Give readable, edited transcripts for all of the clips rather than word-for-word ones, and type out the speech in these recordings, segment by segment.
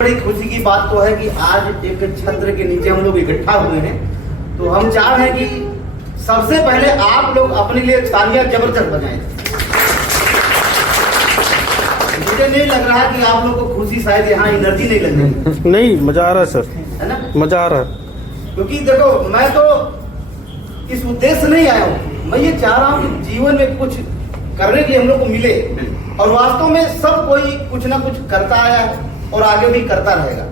बड़ी खुशी की बात तो है कि आज एक छत्र के नीचे हम लोग इकट्ठा हुए हैं, तो हम चाह रहे हैं कि सबसे पहले आप लोग अपने लिए तालियां जबरदस्त बजाएं। मुझे नहीं लग रहा कि आप लोग को खुशी शायद यहाँ एनर्जी नहीं लग रही। नहीं, मजा आ रहा है सर, है ना? मजा आ रहा है। क्योंकि देखो, मैं तो इस उद्देश्य से नहीं आया हूँ, मैं ये चाह रहा हूँ कि जीवन में कुछ करने के लिए हम लोग को मिले, और वास्तव में सब कोई कुछ ना कुछ करता आया है और आगे भी करता रहेगा।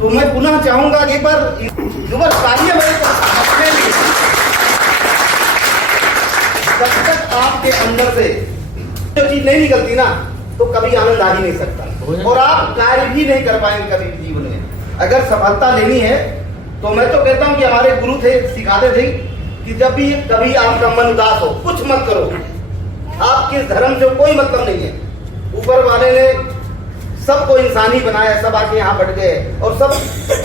तो मैं पुनः चाहूंगा एक बार तालियां जब तक आपके अंदर से जो चीज नहीं निकलती ना, तो कभी आनंद आ ही नहीं सकता और आप कार्य भी नहीं कर पाएंगे कभी भी जीवन में। अगर सफलता लेनी है तो मैं तो कहता हूं कि हमारे गुरु थे, सिखाते थे कि जब भी कभी आपका मन उदास हो, कुछ मत करो। आप किस धर्म से कोई मतलब नहीं है, ऊपर वाले ने सबको इंसान ही बनाया, सब आके यहाँ बैठ गए और सब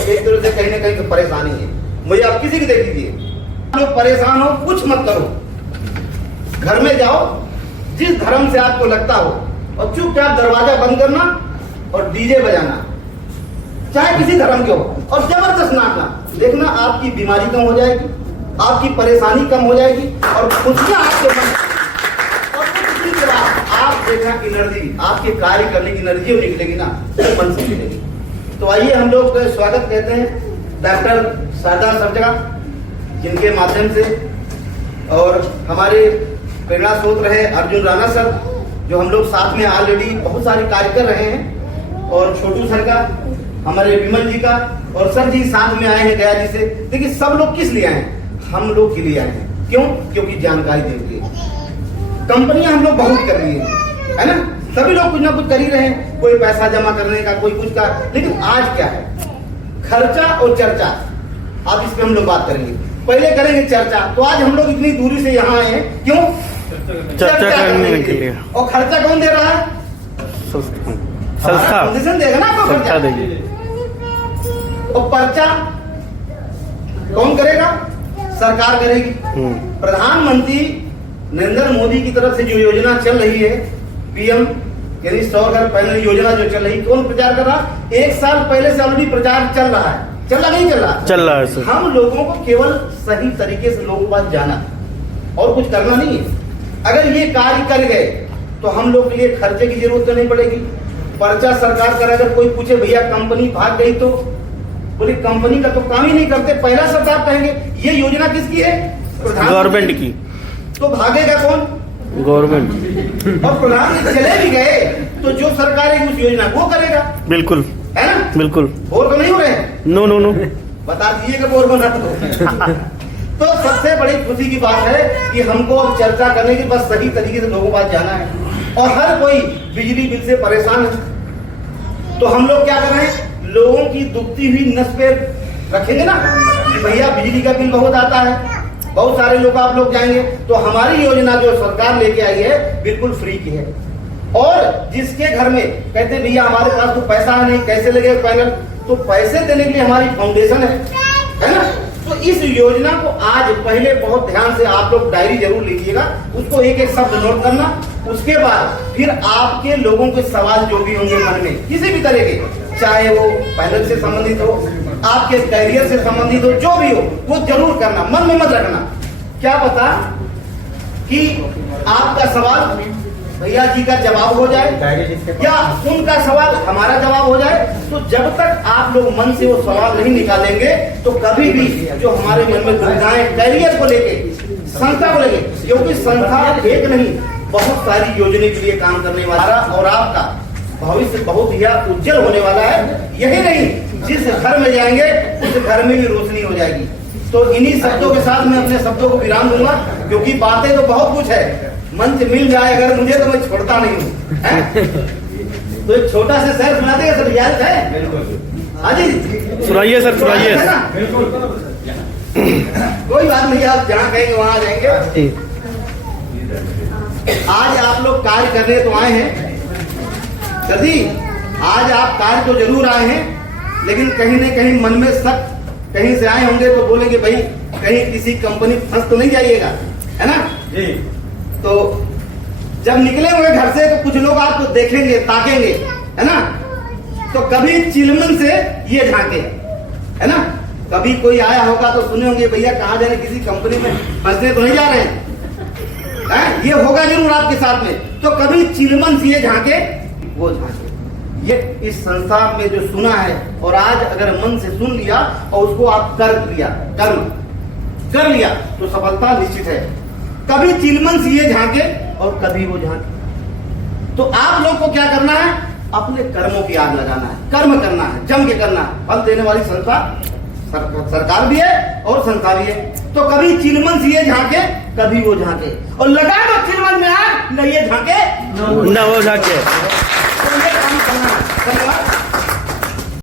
एक तरह से कहीं ना कहीं तो परेशानी है। मुझे आप किसी की देख लीजिए, आप लोग परेशान हो, कुछ मत करो, घर में जाओ, जिस धर्म से आपको लगता हो, और चुपचाप दरवाजा बंद करना और डीजे बजाना, चाहे किसी धर्म के हो, और जबरदस्त नाचना। देखना आपकी बीमारी कम हो जाएगी, आपकी परेशानी कम हो जाएगी और खुशियां आपके मन, और कुछ दिन के बाद आप देखना एनर्जी, आपके कार्य करने की एनर्जी निकलेगी ना, तो मन से मिलेगी। तो आइए हम लोग स्वागत कहते हैं डॉक्टर शारदा सर्जगा, जिनके माध्यम से, और हमारे प्रेरणा स्रोत रहे अर्जुन राणा सर, जो हम लोग साथ में ऑलरेडी बहुत सारे कार्य कर रहे हैं, और छोटू सर का, हमारे विमल जी का, और सर जी साथ में आए हैं गया जी से। देखिए सब लोग किस लिए आए हैं? हम लोग के लिए आए हैं। क्यों? क्योंकि जानकारी देंगे। कंपनियां हम लोग बहुत कर रही है ना, सभी लोग कुछ ना कुछ कर ही रहे हैं, कोई पैसा जमा करने का, कोई कुछ का। लेकिन आज क्या है? खर्चा और चर्चा, आप इस पे हम लोग बात करेंगे। पहले करेंगे चर्चा। तो आज हम लोग इतनी दूरी से यहाँ आए हैं, क्यों? चर्चा करने के लिए। और खर्चा कौन दे रहा है? संस्था देगा ना आपको, संस्था देगी। और पर्चा कौन करेगा? सरकार करेगी। प्रधानमंत्री नरेंद्र मोदी की तरफ से जो योजना चल रही है, पीएम यानी 100 घर पैनल योजना जो चल रही, कौन प्रचार कर रहा? 1 साल पहले से ऑलरेडी प्रचार चल रहा है। चल रहा नहीं चल रहा? चल रहा है सर। हम लोगों को केवल सही तरीके से लोगों के पास जाना और कुछ करना नहीं है। अगर ये कार्य कर गए तो हम लोग के लिए खर्चे की जरूरत तो नहीं पड़ेगी। पर्चा सरकार कर, अगर कोई पूछे भैया कंपनी भाग गई, तो बोले कंपनी का तो काम ही नहीं करते। पहला शब्द आप कहेंगे ये योजना किसकी है? गवर्नमेंट की। तो भागेगा कौन? गवर्नमेंट। और प्रधानमंत्री चले भी गए तो जो सरकार है उस योजना वो करेगा। बिल्कुल, है ना? बिल्कुल। बोर तो नहीं हो रहे हैं? नो नो नो, बता दीजिएगा बोर बना तो सबसे बड़ी खुशी की बात है कि हमको अब चर्चा करने की बस सही तरीके से लोगों के पास जाना है। और हर कोई बिजली बिल से परेशान है, तो हम लोग क्या कर रहे हैं? लोगों की दुखती हुई नस पे रखेंगे ना कि भैया बिजली का बिल बहुत आता है, बहुत सारे लोग आप लोग जाएंगे, तो हमारी योजना जो सरकार लेके आई है बिल्कुल फ्री की है। और जिसके घर में कहते भैया हमारे पास तो पैसा नहीं, कैसे लगेगा पैनल, तो पैसे देने के लिए हमारी फाउंडेशन है ना? तो इस योजना को आज पहले बहुत ध्यान से आप लोग डायरी जरूर लिखिएगा, उसको एक एक शब्द नोट करना। उसके बाद फिर आपके लोगों के सवाल जो भी होंगे मन में किसी भी तरह के, चाहे वो पैनल से संबंधित हो, आपके करियर से संबंधित हो, जो भी हो, वो जरूर करना, मन में मत रखना। क्या पता कि आपका सवाल भैया जी का जवाब हो जाए या उनका सवाल हमारा जवाब हो जाए। तो जब तक आप लोग मन से वो सवाल नहीं निकालेंगे तो कभी भी जो हमारे मन में दुविधाएं करियर को लेके, संस्था को लेके, क्योंकि संस्था एक नहीं बहुत सारी योजना के लिए काम करने वाला, और आपका भविष्य बहुत ही उज्जवल होने वाला है। यही नहीं, जिस घर में जाएंगे उस घर में भी रोशनी हो जाएगी। तो इन्हीं शब्दों के साथ मैं अपने शब्दों को विराम दूंगा, क्योंकि बातें तो बहुत कुछ है। मंच मिल जाए अगर मुझे तो मैं छोड़ता नहीं हूँ। तो एक छोटा सा शेर सुना देगा सर, याद है? बिल्कुल। हाँ जी, सुनाइए सर, सुनाइए। कोई बात नहीं, आप जहाँ कहेंगे वहाँ जाएंगे। आज आप लोग कार्य करने तो आए हैं सर जी, आज आप कार्य तो जरूर आए हैं, लेकिन कहीं न कहीं मन में शक, कहीं से आए होंगे तो बोलेंगे भाई कहीं किसी कंपनी फंस तो नहीं जाइएगा, है ना जी? तो जब निकले हुए घर से तो कुछ लोग आपको देखेंगे, ताकेंगे, है ना? तो कभी चिलमन से ये झांके, है ना। कभी कोई आया होगा तो सुने होंगे भैया कहाँ जा रहे, किसी कंपनी में फंसने तो नहीं जा रहे हैं, ये होगा जरूर आपके साथ में। तो कभी चिलमन से ये झांके, वो झांके। ये इस संसार में जो सुना है और आज अगर मन से सुन लिया और उसको आप कर्म कर लिया तो सफलता निश्चित है। कभी चिलमन से ये झांके और कभी वो झांके। तो आप लोग को क्या करना है, अपने कर्मों की आग लगाना है, कर्म करना है, जम के करना है। फल देने वाली संस्था सरकार भी है और संस्था भी है। तो कभी चिलमन से ये झांके, कभी वो झांके, और लगा दो चिलमन में आग, न ये झांके न वो झाके।